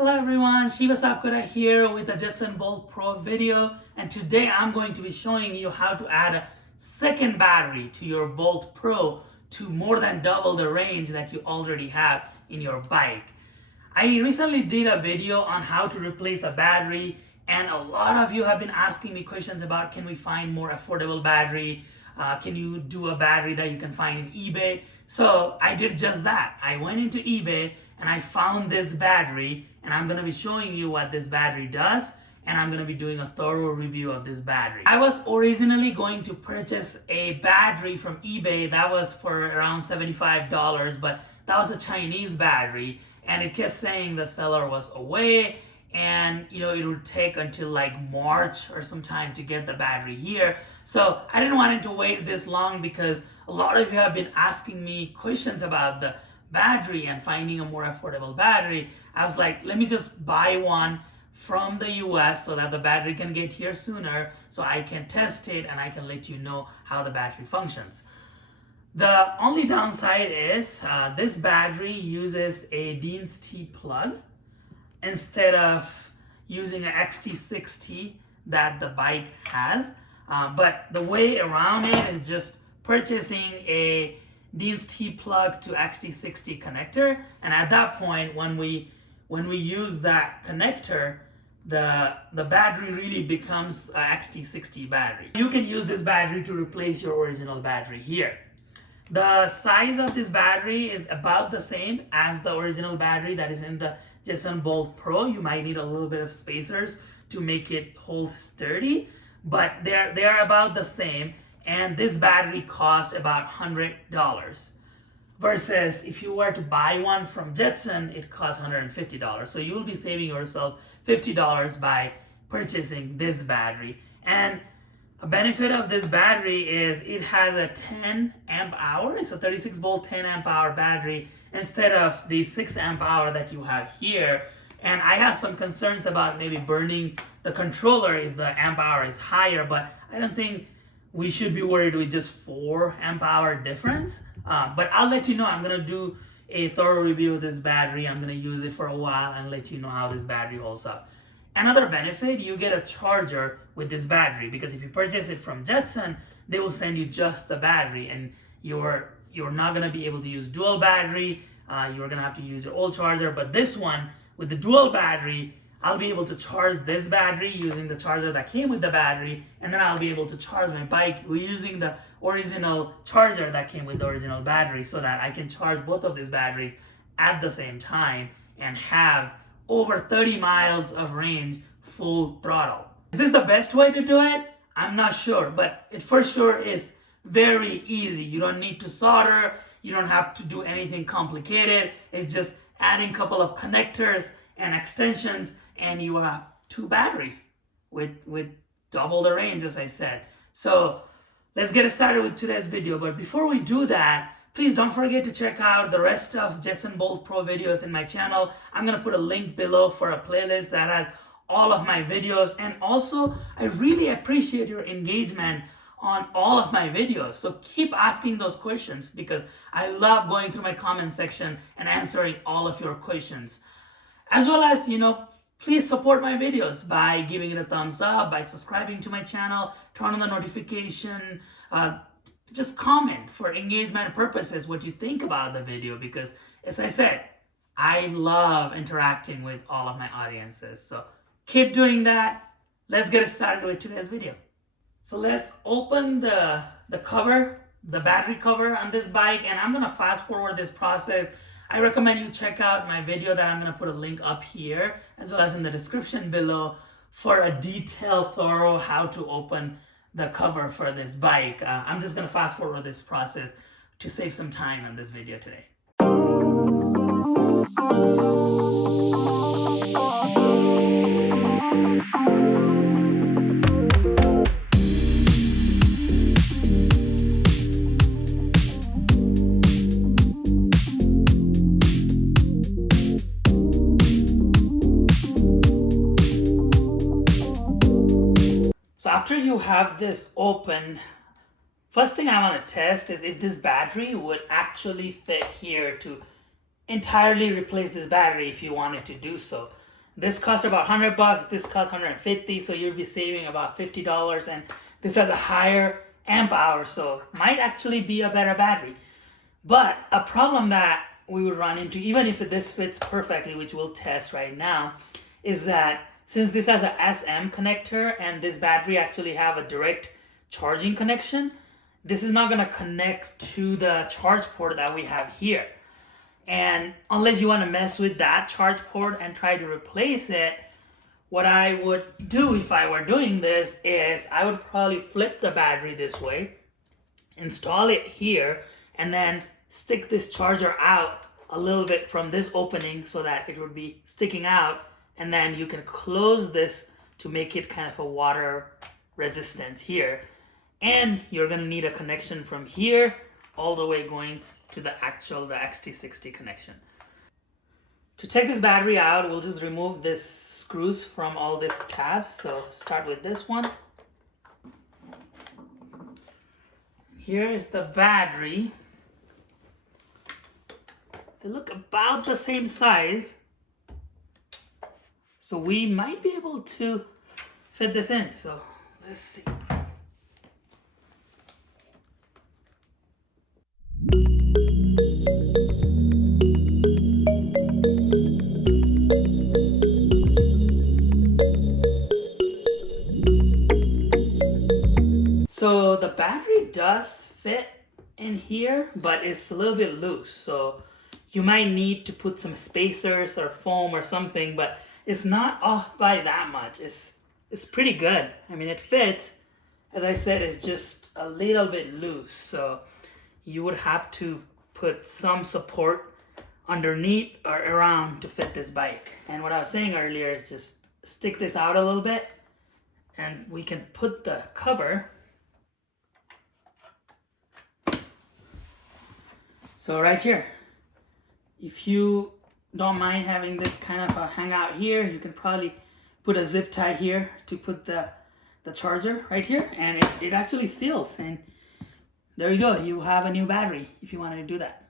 Hello everyone, Shiva Sapkota here with a Jetson Bolt Pro video, and today I'm going to be showing you how to add a second battery to your Bolt Pro to more than double the range that you already have in your bike. I recently did a video on how to replace a battery, and a lot of you have been asking me questions about can we find more affordable battery, can you do a battery that you can find in eBay. So I did just that. I went into eBay and I found this battery, and I'm going to be showing you what this battery does, and I'm going to be doing a thorough review of this battery. I was originally going to purchase a battery from eBay that was for around $75, but that was a Chinese battery, and it kept saying the seller was away, and it would take until like March or some time to get the battery here. So I didn't want it to wait this long because a lot of you have been asking me questions about the battery and finding a more affordable battery. I was like, let me just buy one from the US so that the battery can get here sooner, so I can test it and I can let you know how the battery functions. The only downside is this battery uses a Dean's T plug instead of using an XT60 that the bike has. But the way around it is just purchasing a Dean's T plug to XT60 connector, and at that point when we use that connector, the battery really becomes a XT60 battery. You can use this battery to replace your original battery here. The size of this battery is about the same as the original battery that is in the Jetson Bolt Pro. You might need a little bit of spacers to make it hold sturdy, but they're about the same. And this battery costs about $100 versus if you were to buy one from Jetson, it costs $150. So you will be saving yourself $50 by purchasing this battery. And a benefit of this battery is it has a 10 amp hour. It's a 36 volt 10 amp hour battery instead of the 6 amp hour that you have here. And I have some concerns about maybe burning the controller if the amp hour is higher, but I don't think we should be worried with just 4 amp hour difference. But I'll let you know. I'm going to do a thorough review of this battery. I'm going to use it for a while and let you know how this battery holds up. Another benefit, you get a charger with this battery, because if you purchase it from Jetson, they will send you just the battery, and you're not going to be able to use dual battery. You're going to have to use your old charger. But this one, with the dual battery, I'll be able to charge this battery using the charger that came with the battery, and then I'll be able to charge my bike using the original charger that came with the original battery, so that I can charge both of these batteries at the same time and have over 30 miles of range full throttle. Is this the best way to do it? I'm not sure, but it for sure is very easy. You don't need to solder. You don't have to do anything complicated. It's just adding a couple of connectors and extensions, and you have 2 batteries with double the range, as I said. So let's get started with today's video. But before we do that, please don't forget to check out the rest of Jetson Bolt Pro videos in my channel. I'm going to put a link below for a playlist that has all of my videos. And also, I really appreciate your engagement on all of my videos. So keep asking those questions, because I love going through my comment section and answering all of your questions. As well as, please support my videos by giving it a thumbs up, by subscribing to my channel, turn on the notification, just comment for engagement purposes what you think about the video, because as I said, I love interacting with all of my audiences. So keep doing that. Let's get started with today's video. So let's open the cover, the battery cover on this bike, and I'm gonna fast forward this process. I recommend you check out my video that I'm going to put a link up here, as well as in the description below, for a detailed, thorough how to open the cover for this bike. I'm just going to fast forward this process to save some time on this video today. So after you have this open, first thing I want to test is if this battery would actually fit here to entirely replace this battery if you wanted to do so. This costs about $100, this costs $150, so you'll be saving about $50, and this has a higher amp hour, so might actually be a better battery. But a problem that we would run into, even if this fits perfectly, which we'll test right now, is that since this has a SM connector and this battery actually have a direct charging connection, this is not going to connect to the charge port that we have here. And unless you want to mess with that charge port and try to replace it, what I would do if I were doing this is I would probably flip the battery this way, install it here, and then stick this charger out a little bit from this opening so that it would be sticking out, and then you can close this to make it kind of a water resistance here. And you're going to need a connection from here all the way going to the XT60 connection. To take this battery out, we'll just remove this screws from all these tabs. So start with this one. Here is the battery. They look about the same size. So we might be able to fit this in. So let's see. So the battery does fit in here, but it's a little bit loose. So you might need to put some spacers or foam or something, but it's not off by that much. It's pretty good. I mean, it fits. As I said, it's just a little bit loose. So you would have to put some support underneath or around to fit this bike. And what I was saying earlier is just stick this out a little bit, and we can put the cover. So right here, if you don't mind having this kind of a hangout here, you can probably put a zip tie here to put the charger right here, and it actually seals, and there you go. You have a new battery if you want to do that.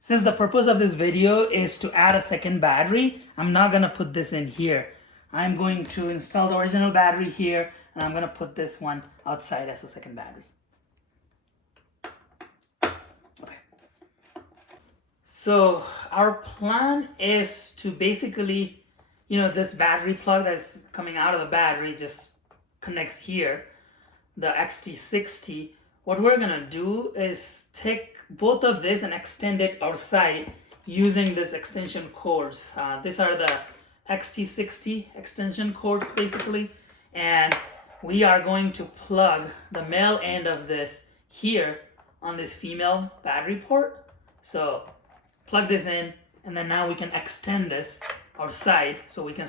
Since the purpose of this video is to add a second battery, I'm not going to put this in here. I'm going to install the original battery here, and I'm going to put this one outside as a second battery. Okay. So our plan is to basically, this battery plug that's coming out of the battery just connects here, the XT60. What we're gonna do is take both of this and extend it outside using this extension cords. These are the XT60 extension cords basically, and we are going to plug the male end of this here on this female battery port. So plug this in, and then now we can extend this outside so we can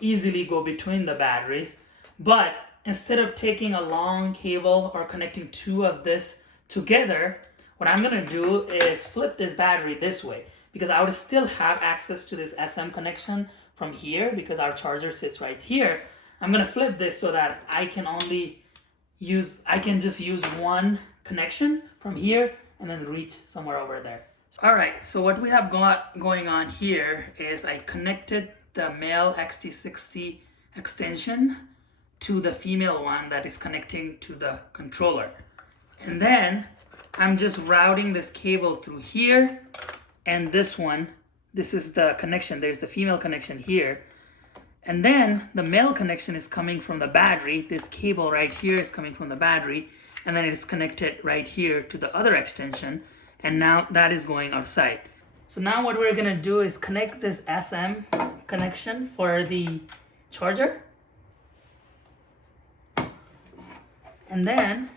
easily go between the batteries. But instead of taking a long cable or connecting two of this together, what I'm gonna do is flip this battery this way, because I would still have access to this SM connection from here because our charger sits right here. I'm gonna flip this so that I can just use one connection from here and then reach somewhere over there. All right, so what we have got going on here is I connected the male XT60 extension to the female one that is connecting to the controller. And then I'm just routing this cable through here and this one. This is the connection. There's the female connection here. And then the male connection is coming from the battery. This cable right here is coming from the battery. And then it is connected right here to the other extension. And now that is going outside. So now what we're gonna do is connect this SM connection for the charger. And then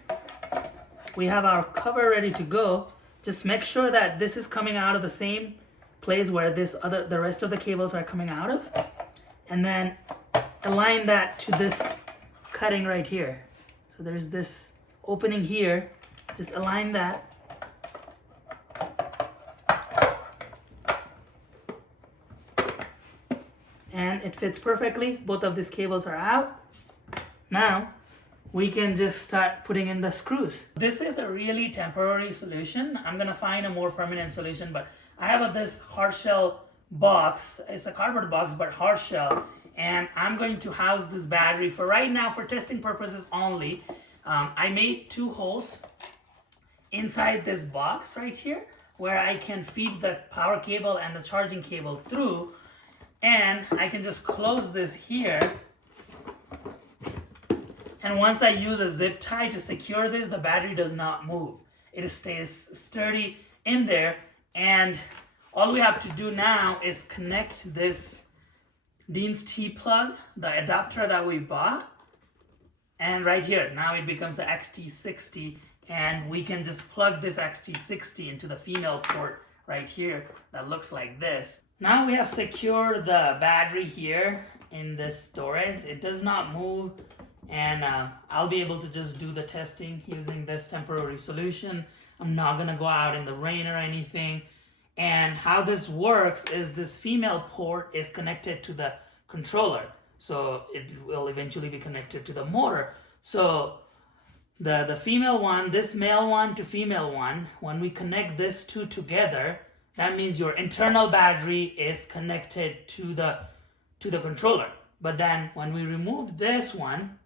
we have our cover ready to go. Just make sure that this is coming out of the same place where the rest of the cables are coming out of. And then align that to this cutting right here. So there's this opening here. Just align that. And it fits perfectly. Both of these cables are out. Now we can just start putting in the screws. This is a really temporary solution. I'm gonna find a more permanent solution, but I have this hard shell box. It's a cardboard box, but hard shell. And I'm going to house this battery for right now for testing purposes only. I made 2 holes inside this box right here where I can feed the power cable and the charging cable through. And I can just close this here. And once I use a zip tie to secure this, the battery does not move. It stays sturdy in there. And all we have to do now is connect this Dean's T-plug, the adapter that we bought. And right here, now it becomes an XT60. And we can just plug this XT60 into the female port right here that looks like this. Now we have secured the battery here in this storage. It does not move. And I'll be able to just do the testing using this temporary solution. I'm not gonna go out in the rain or anything. And how this works is this female port is connected to the controller. So it will eventually be connected to the motor. So the female one, this male one to female one, when we connect this 2 together, that means your internal battery is connected to the controller. But then when we remove this one,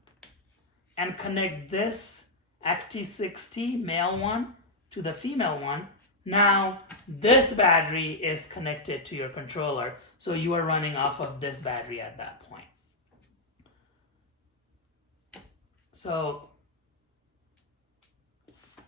and connect this XT60 male one to the female one, now this battery is connected to your controller, so you are running off of this battery at that point. So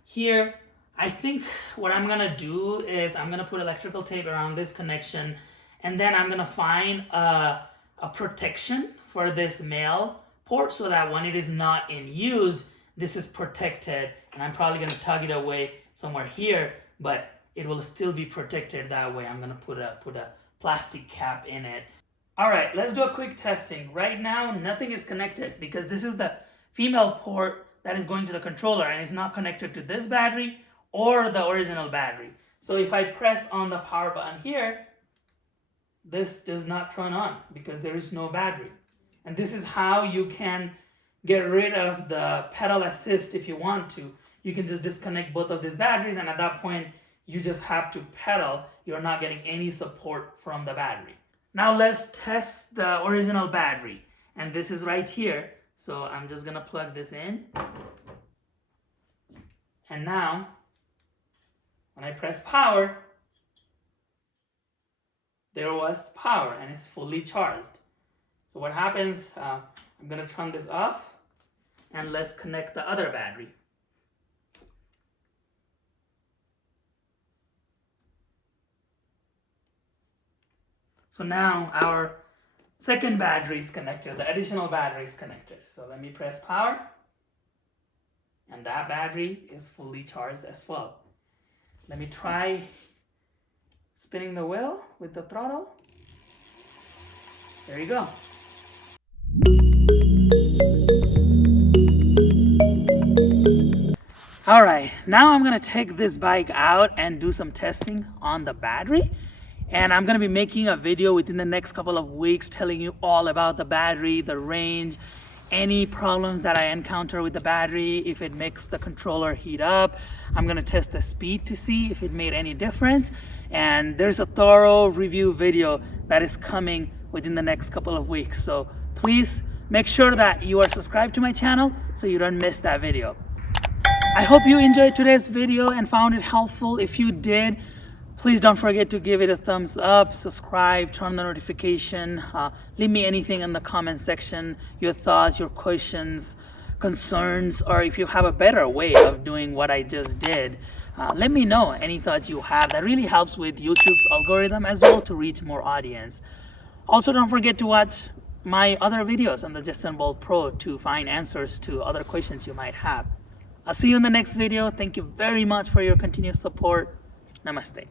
here, I think what I'm gonna do is I'm gonna put electrical tape around this connection, and then I'm gonna find a protection for this male port so that when it is not in use, this is protected. And I'm probably going to tug it away somewhere here, but it will still be protected that way. I'm going to put a plastic cap in it. All right, let's do a quick testing. Right now, nothing is connected because this is the female port that is going to the controller and it's not connected to this battery or the original battery. So if I press on the power button here, this does not turn on because there is no battery. And this is how you can get rid of the pedal assist if you want to. You can just disconnect both of these batteries, and at that point, you just have to pedal. You're not getting any support from the battery. Now let's test the original battery. And this is right here. So I'm just gonna plug this in. And now, when I press power, there was power and it's fully charged. So what happens, I'm gonna turn this off and let's connect the other battery. So now our second battery is connected, the additional battery is connected. So let me press power and that battery is fully charged as well. Let me try spinning the wheel with the throttle. There you go. All right, now I'm gonna take this bike out and do some testing on the battery. And I'm gonna be making a video within the next couple of weeks telling you all about the battery, the range, any problems that I encounter with the battery, if it makes the controller heat up. I'm gonna test the speed to see if it made any difference. And there's a thorough review video that is coming within the next couple of weeks. So please make sure that you are subscribed to my channel so you don't miss that video. I hope you enjoyed today's video and found it helpful. If you did, please don't forget to give it a thumbs up, subscribe, turn on the notification. Leave me anything in the comment section, your thoughts, your questions, concerns, or if you have a better way of doing what I just did. Let me know any thoughts you have. That really helps with YouTube's algorithm as well to reach more audience. Also, don't forget to watch my other videos on the Jetson Bolt Pro to find answers to other questions you might have. I'll see you in the next video. Thank you very much for your continued support. Namaste.